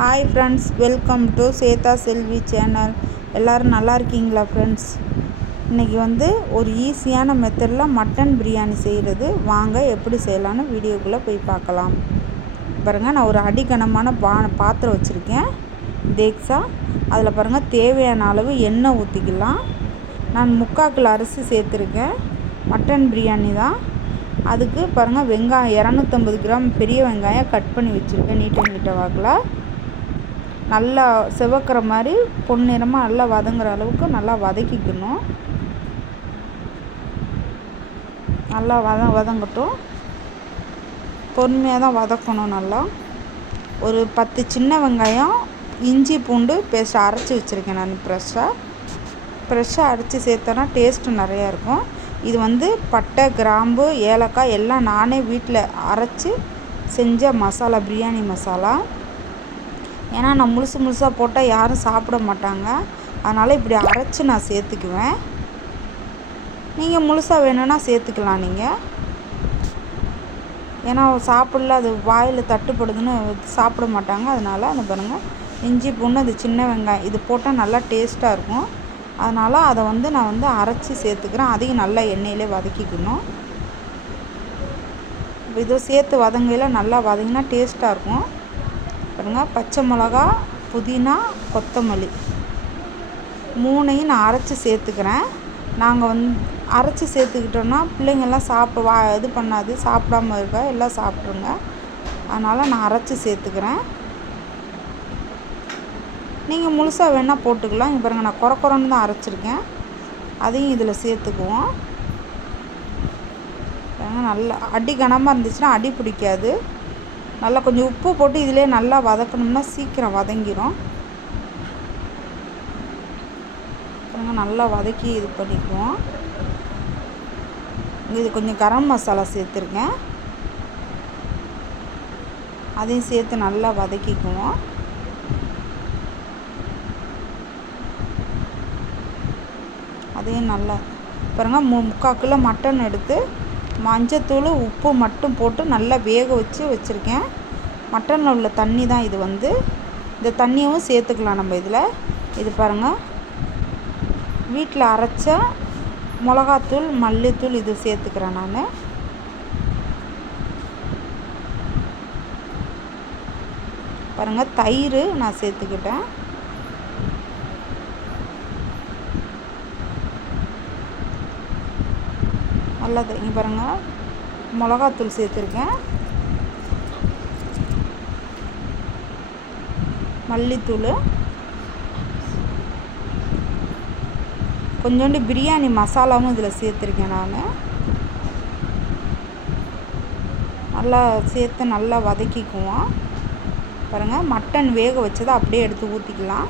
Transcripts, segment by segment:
Hi friends, welcome to Setha Selvi channel. எல்லோரும் நல்லா இருக்கீங்களா ஃப்ரெண்ட்ஸ்? இன்றைக்கி ஒரு ஈஸியான மெத்தடில் மட்டன் பிரியாணி செய்கிறது. வாங்க எப்படி செய்யலான்னு வீடியோக்குள்ளே போய் பார்க்கலாம். பாருங்கள், நான் ஒரு அடிக்கனமான பாத்திரம் வச்சுருக்கேன், தேக்ஸா. அதில் பாருங்கள், தேவையான அளவு எண்ணெய் ஊற்றிக்கலாம். நான் 3/4 கிலோ அரிசி சேர்த்துருக்கேன். மட்டன் பிரியாணி தான். அதுக்கு பாருங்கள், வெங்காயம் 250 கிராம் பெரிய வெங்காயம் கட் பண்ணி வச்சுருக்கேன், நீட்ட வாக்கில். நல்லா செவக்கிற மாதிரி பொன்னிறமாக நல்லா வதங்குற அளவுக்கு நல்லா வதக்கிக்கணும். நல்லா வதங்கட்டும். பொறுமையாக தான் வதக்கணும். நல்லா ஒரு 10 சின்ன வெங்காயம், இஞ்சி பூண்டு பேஸ்ட் அரைச்சி வச்சுருக்கேன் நான். ஃப்ரெஷ்ஷாக அரைச்சி சேர்த்தோன்னா டேஸ்ட்டு நிறையா இருக்கும். இது பட்டை, கிராம்பு, ஏலக்காய் எல்லாம் நானே வீட்டில் அரைச்சி செஞ்ச மசாலா, பிரியாணி மசாலா. ஏன்னா நான் முழுசாக போட்டால் யாரும் சாப்பிட மாட்டாங்க. அதனால் இப்படி அரைச்சி நான் சேர்த்துக்குவேன். நீங்கள் முழுசாக வேணும்னா சேர்த்துக்கலாம் நீங்கள். ஏன்னா சாப்பிடல, அது வாயில் தட்டுப்படுதுன்னு சாப்பிட மாட்டாங்க. அதனால் அந்த பாருங்கள், இஞ்சி பூண்டு, அது சின்ன வெங்காயம் இது போட்டால் நல்லா டேஸ்ட்டாக இருக்கும். அதனால் அதை நான் அரைச்சி சேர்த்துக்கிறேன். அதையும் நல்லா எண்ணெயிலே வதக்கிக்கணும். இப்போ இதை சேர்த்து வதங்கையில் நல்லா வதங்கினா டேஸ்ட்டாக இருக்கும். பாருங்கள், பச்சை மிளகா, புதினா, கொத்தமல்லி 3ஐயும் நான் அரைச்சி சேர்த்துக்கிறேன். நாங்கள் அரைச்சி சேர்த்துக்கிட்டோன்னா பிள்ளைங்கள்லாம் இது பண்ணாது, சாப்பிடாம இருக்க, எல்லாம் சாப்பிட்ருங்க. அதனால் நான் அரைச்சி சேர்த்துக்கிறேன். நீங்கள் முழுசாக வேணால் போட்டுக்கலாம். இங்கே பாருங்கள், நான் குறன்னு தான் அரைச்சிருக்கேன். அதையும் இதில் சேர்த்துக்குவோம். நல்லா அடி கனமாக இருந்துச்சுன்னா அடி பிடிக்காது. நல்லா கொஞ்சம் உப்பு போட்டு இதிலே நல்லா வதக்கணும்னா சீக்கிரம் வதங்கிடும். நல்லா வதக்கி இது பண்ணிக்குவோம். இது கொஞ்சம் கரம் மசாலா சேர்த்துருக்கேன், அதையும் சேர்த்து நல்லா வதக்கிக்குவோம். அதையும் நல்லா பாருங்கள், 3/4 கிலோ மட்டன் எடுத்து மஞ்சத்தூள், உப்பு மட்டும் போட்டு நல்லா வேக வச்சுருக்கேன். மட்டனில் உள்ள தண்ணி தான் இது. இந்த தண்ணியும் சேர்த்துக்கலாம் நம்ம இதில். இது பாருங்கள், வீட்டில் அரைச்ச மிளகாத்தூள், மல்லித்தூள் இது சேர்த்துக்கிறேன் நான். பாருங்கள், தயிர் நான் சேர்த்துக்கிட்டேன். நல்லது. இங்கே பாருங்கள், மிளகாத்தூள் சேர்த்துருக்கேன், மல்லித்தூள், கொஞ்சோண்டு பிரியாணி மசாலாவும் இதில் சேர்த்துருக்கேன் நான். நல்லா சேர்த்து நல்லா வதக்கிக்குவோம். பாருங்கள், மட்டன் வேக வச்சதை அப்படியே எடுத்து ஊற்றிக்கலாம்.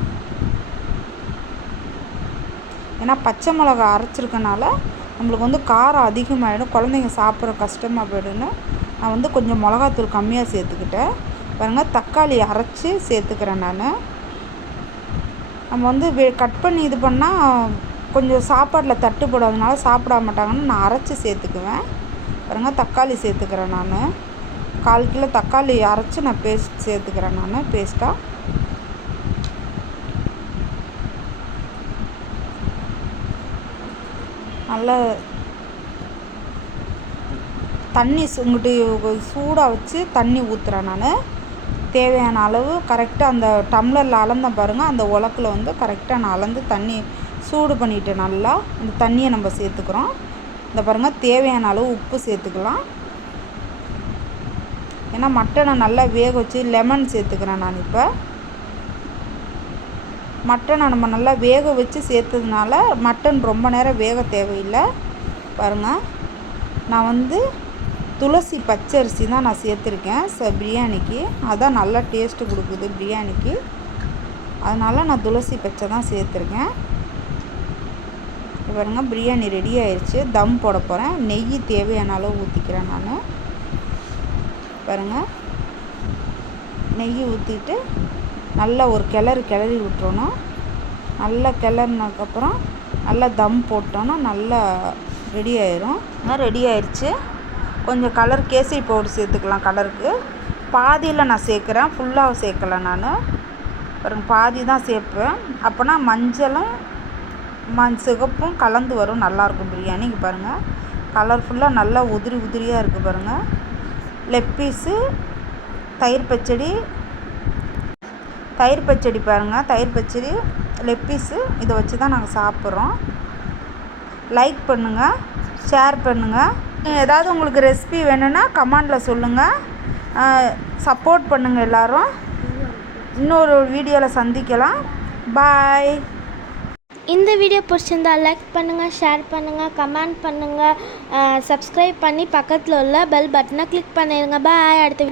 ஏன்னா பச்சை மிளகா அரைச்சிருக்கனால நம்மளுக்கு காரம் அதிகமாகிடும், குழந்தைங்க சாப்பிட்ற கஷ்டமாக போய்டுன்னு நான் கொஞ்சம் மிளகாத்தூள் கம்மியாக சேர்த்துக்கிட்டேன். பாருங்கள், தக்காளி அரைச்சி சேர்த்துக்கிறேன் நான். நம்ம கட் பண்ணி இது பண்ணால் கொஞ்சம் சாப்பாட்டில் தட்டுப்படாதனால சாப்பிட மாட்டாங்கன்னு நான் அரைச்சி சேர்த்துக்குவேன். பாருங்கள், தக்காளி சேர்த்துக்கிறேன் நான். 1/4 கிலோ தக்காளி அரைச்சி நான் பேஸ்ட் சேர்த்துக்கிறேன் நான், பேஸ்ட்டாக. நல்லா தண்ணி இங்கிட்டு சூடாக வச்சு தண்ணி ஊற்றுறேன் நான். தேவையான அளவு கரெக்டாக அந்த டம்ளரில் அளந்த பாருங்கள், அந்த உலக்கில் கரெக்டாக நான் அளந்து தண்ணி சூடு பண்ணிவிட்டேன். நல்லா இந்த தண்ணியை நம்ம சேர்த்துக்கிறோம். இந்த பாருங்கள், தேவையான அளவு உப்பு சேர்த்துக்கலாம். ஏன்னா மட்டனை நல்லா வேக வச்சு லெமன் சேர்த்துக்கிறேன் நான். இப்போ மட்டனை நம்ம நல்லா வேக வச்சு சேர்த்ததுனால மட்டன் ரொம்ப நேரம் வேக தேவையில்லை. பாருங்கள், நான் துளசி பச்சரிசி தான் நான் சேர்த்துருக்கேன் பிரியாணிக்கு. அதான் நல்லா டேஸ்ட்டு கொடுக்குது பிரியாணிக்கு. அதனால் நான் துளசி பச்சை தான் சேர்த்துருக்கேன். பாருங்கள், பிரியாணி ரெடி ஆயிடுச்சு. தம் போட போகிறேன். நெய் தேவையான அளவு ஊற்றிக்கிறேன் நான். பாருங்கள், நெய் ஊற்றிட்டு நல்லா ஒரு கிளறி விட்டுறணும். நல்லா கிளறினதுக்கப்புறம் நல்லா தம் போட்டோன்னா நல்லா ரெடி ஆயிரும். ரெடி ஆயிடுச்சு. கொஞ்சம் கலர் கேசரி பவுடர் சேர்த்துக்கலாம் கலருக்கு. பாதியில் நான் சேர்க்குறேன், ஃபுல்லாக சேர்க்கலை நான். பாருங்க, பாதி தான் சேர்ப்பேன். அப்போனா மஞ்சளும் சிகப்பும் கலந்து வரும், நல்லாயிருக்கும் பிரியாணி. இங்கே பாருங்கள், கலர்ஃபுல்லாக நல்லா உதிரியாக இருக்குது பாருங்கள். லெக் பீஸு, தயிர் பச்சடி பாருங்கள், தயிர் பச்சடி, லெக் பீஸு, இதை வச்சு தான் நாங்கள் சாப்பிட்றோம். லைக் பண்ணுங்கள், ஷேர் பண்ணுங்கள். ஏதாவது உங்களுக்கு ரெசிபி வேணும்னா கமெண்டில் சொல்லுங்கள். சப்போர்ட் பண்ணுங்கள் எல்லோரும். இன்னொரு வீடியோவில் சந்திக்கலாம். பாய். இந்த வீடியோ பிடிச்சிருந்தா லைக் பண்ணுங்கள், ஷேர் பண்ணுங்கள், கமெண்ட் பண்ணுங்கள், சப்ஸ்கிரைப் பண்ணி பக்கத்தில் உள்ள பெல் பட்டனை கிளிக் பண்ணிடுங்க. பாய். அடுத்த